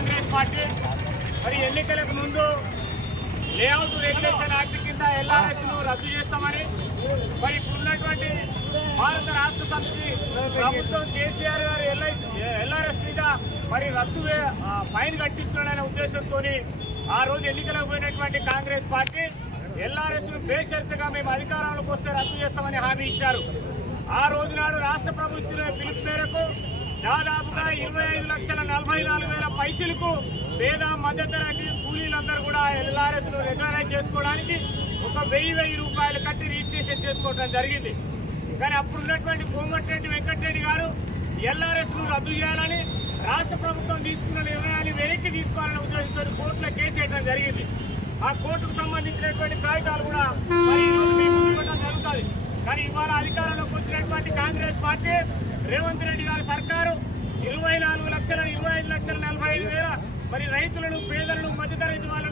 Congress party. మరి ఎన్నికలకు ముందు లేఅవుట్ రెగ్యులేషన్ యాక్ట్ కింద ఎల్ఆర్ఎస్ను రద్దు చేస్తామని. మరి ఇప్పుడున్నటువంటి భారత రాష్ట్ర సమితి ప్రభుత్వం కేసీఆర్ గారు ఎల్ఐసి ఎల్ఆర్ఎస్ మీద మరి రద్దు ఫైన్ కట్టిస్తున్నాడనే ఉద్దేశంతో ఆ రోజు ఎన్నికలకు పోయినటువంటి కాంగ్రెస్ పార్టీ ఎల్ఆర్ఎస్ను బేషరతుగా మేము అధికారంలోకి వస్తే రద్దు చేస్తామని హామీ ఇచ్చారు. ఆ రోజు నాడు రాష్ట్ర ప్రభుత్వం పిలుపు మేరకు దాదాపుగా ఇరవై ఐదు లక్షల నలభై నాలుగు పైసలకు పేద మధ్యతరగతి కూలీలందరూ కూడా ఎల్ఆర్ఎస్ను చేసుకోవడానికి ఒక వెయ్యి వెయ్యి రూపాయలు కట్టి రిజిస్ట్రేషన్ చేసుకోవడం జరిగింది. కానీ అప్పుడు ఉన్నటువంటి కోమటిరెడ్డి వెంకటరెడ్డి గారు ఎల్ఆర్ఎస్ను రద్దు చేయాలని రాష్ట్ర ప్రభుత్వం తీసుకున్న నిర్ణయాన్ని వెనక్కి తీసుకోవాలనే ఉద్దేశంతో కోర్టులో కేసు వేయడం జరిగింది. ఆ కోర్టుకు సంబంధించినటువంటి కాగితాలు కూడా జరుగుతుంది. కానీ ఇవాళ అధికారంలోకి వచ్చినటువంటి కాంగ్రెస్ పార్టీ రేవంత్ రెడ్డి గారి సర్కారు లక్షల ఇరవై ఐదు లక్షల నలభై ఐదు వేల. మరి రైతులను పేదలను మధ్యతరగతి వాళ్ళను